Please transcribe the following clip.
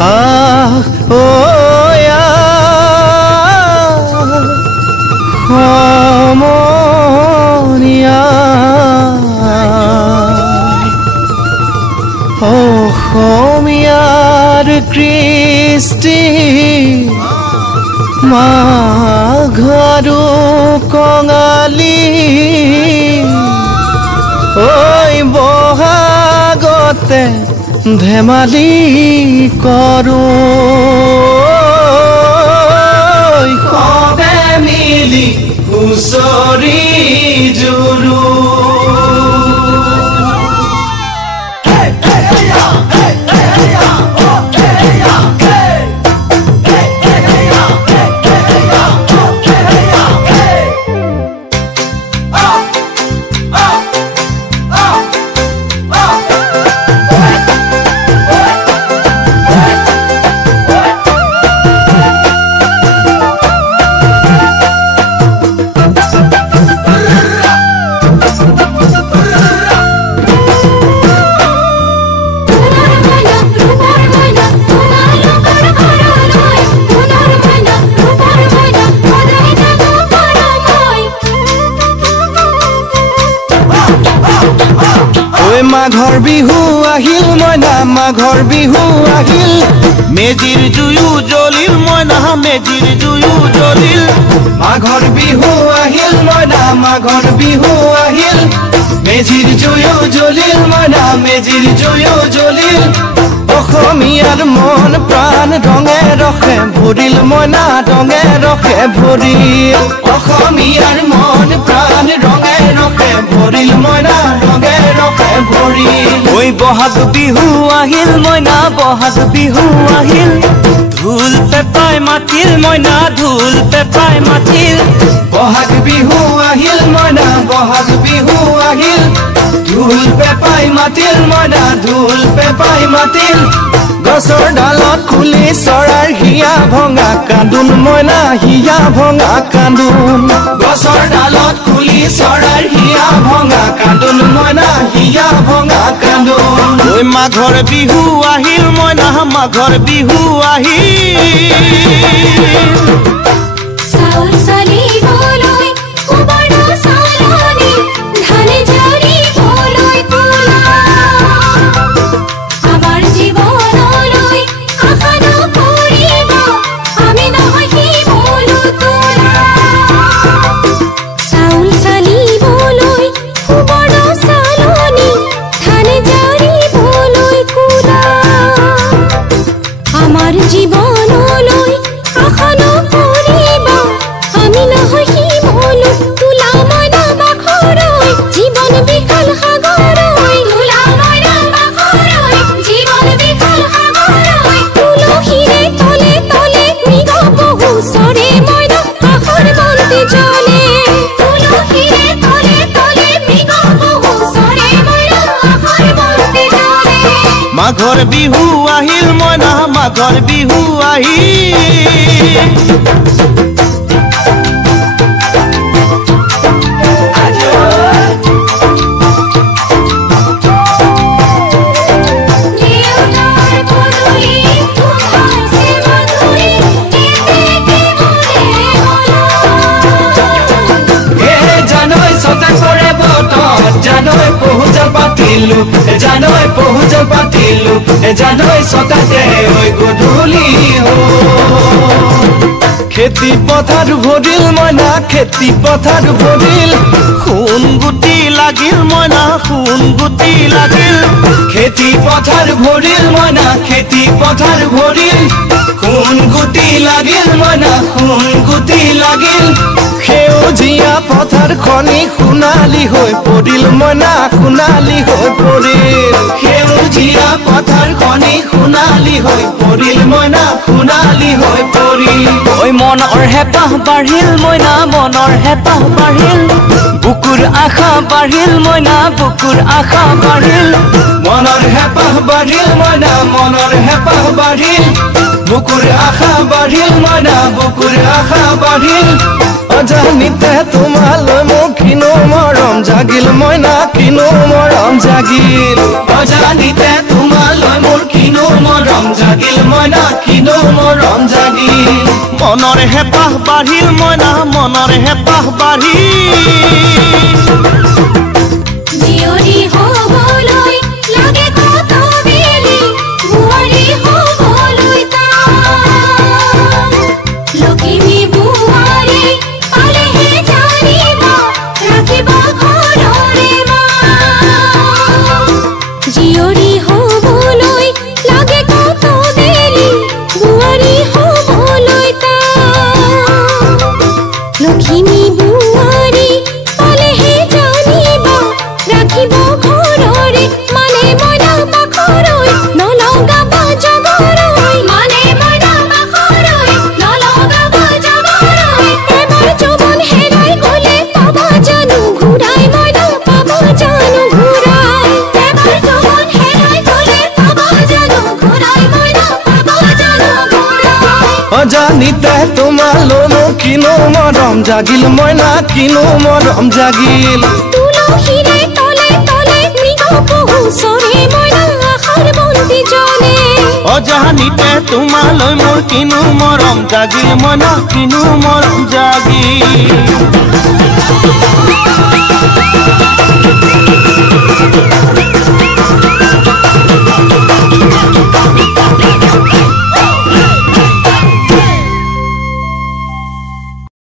আহ ও সমনীয়া অসমীয়াৰ কৃষ্টি মাঘৰো কঙালী ঐ বহাগতে ধেমালি কৰোঁ সবে মিলি হুঁচৰি জুৰো মাঘৰ বিহু আহিল মইনা মাঘৰ বিহু আহিল মেজিৰ জুয়ো জ্বলিল মইনা মেজিৰ জুয়ো জ্বলিল মাঘৰ বিহু আহিল মইনা মাঘৰ বিহু আহিল মেজিৰ জুয়ো জ্বলিল মইনা মেজিৰ জুয়ো জ্বলিল অসমীয়াৰ মন প্ৰাণ ৰঙে ৰখে ভৰিল মইনা ৰঙে ৰখে ভৰিল অসমীয়াৰ মন প্ৰাণ ৰঙে ৰখে ভৰিল মইনা ৰঙে ৰখে ভৰিল ঐ বহাগ বিহু আহিল মইনা বহাগ বিহু আহিল ঢোল পেপাই মাতিল মইনা ঢোল পেপাই মাতিল বহাগ বিহু আহিল মইনা বহাগ বিহু আহিল ঢোল পেপাই মাতিল মইনা ঢোল পেপাই মাতিল গছৰ ডালত খুলি চৰাৰ হিয়া ভঙা কান্দোন মইনা হিয়া ভঙা কান্দোন গছৰ ডালত খুলি চৰাৰ হিয়া ভঙা কান্দোন মইনা হিয়া ভঙা কান্দোন ঐ মাঘৰ বিহু আহিল মইনা মাঘৰ বিহু আহিল চাউল চালিবলৈ উবন চালনি ধানে ঝৰিবলৈ কোলা আমাৰ জীৱনলৈ আশা নকৰিব আমি নহয় শিমলু তোলা চাউল চালিবলৈ উবন চালনি ধানে ঝৰিবলৈ কোলা আমাৰ জীৱনলৈ আশা নকৰিব আমি নহয় শিমলু তোলা মইনা বাখৰৈ জীৱন বিশাল সাগৰৈ তোলা মইনা বাখৰৈ জীৱন বিশাল সাগৰৈ তুলসীৰে তলে তলে মৃগ পহু চৰে মইনা আশাৰ বন্তি জ্বলে তুলসীৰে তলে তলে মৃগ পহু চৰে মইনা আশাৰ বন্তি জ্বলে মাঘৰ বিহু আহিল মইনা মাঘৰ বিহু আহিল দেউতাৰ পদূলি তোমাইছে মধুৰি কেতে কেৱলে এ জানৈ ছটা কৰে বতৰ জানৈ পহুজল পাতিলো জানৈ পহুজল পাতিলো জানৈ ছটাতে ঐ গধূলি খেতি পথাৰ ভৰিল মইনা খেতি পথাৰ ভৰিল সোণ গুটি লাগিল মইনা সোণ গুটি লাগিল খেতি পথাৰ ভৰিল মইনা খেতি পথাৰ ভৰিল সোণ গুটি লাগিল মইনা সোণ গুটি লাগিল সেউজীয়া পথাৰ খনি সোণালী হৈ পৰিল মইনা সোণালী হৈ পৰিল সেউজীয়া পথাৰ খনি সোণালী হৈ পৰিল মইনা সোণালী হৈ পৰিল ঐ মনৰ হেঁপাহ বাঢ়িল মইনা মনৰ হেঁপাহ বাঢ়িল বুকুৰ আশা বাঢ়িল মইনা বুকুৰ আশা বাঢ়িল মনৰ হেঁপাহ বাঢ়িল মইনা মনৰ হেঁপাহ বাঢ়িল বুকুৰ আশা বাঢ়িল মইনা বুকুৰ আশা বাঢ়িল অজানিতে তোমালৈ মোৰ কিনো মৰম জাগিল মইনা কিনো মৰম জাগিল অজানিতে তোমালৈ মোৰ কিনো মৰম জাগিল জাগিল মইনা কিনো মৰম জাগিল মনৰ হেপাহ বাঢ়িল মইনা মনৰ হেপাহ বাঢ়িল জীয়ৰী হ'বলৈ লাগে কত বেলি বোৱাৰী হ'বলৈ তাই লখিমী বোৱাৰী পালেহে জানিব ৰাখিব ঘৰৰে মাই জীয়ৰী হ'বলৈ লাগে কত বেলি বোৱাৰী হ'বলৈ তাই লখিমী বোৱাৰী পালেহে জানিব ৰাখিব ঘৰৰে মানে মইনা পাখৰৈ নলগাব জগৰৈ মানে মইনা পাখৰৈ নলগাব জগৰৈ এবাৰ যৌৱন হেৰাই গ'লে পাবা জানো ঘূৰাই মইনা পাবা জানো ঘূৰাই এবাৰ যৌৱন হেৰাই গ'লে পাবা জানো ঘূৰাই মইনা পাবা জানো ঘূৰাই অজানিতে তোমালৈনো কিনো মৰম জাগিল মইনা কিনো মৰম জাগিল তুলসীৰে তলে তলে মৃগ পহু চৰে মইনা আশাৰ বন্তি জ্বলে অজানিতে তোমালৈ মোৰ কিনো মৰম জাগিল মইনা কিনো মৰম জাগিল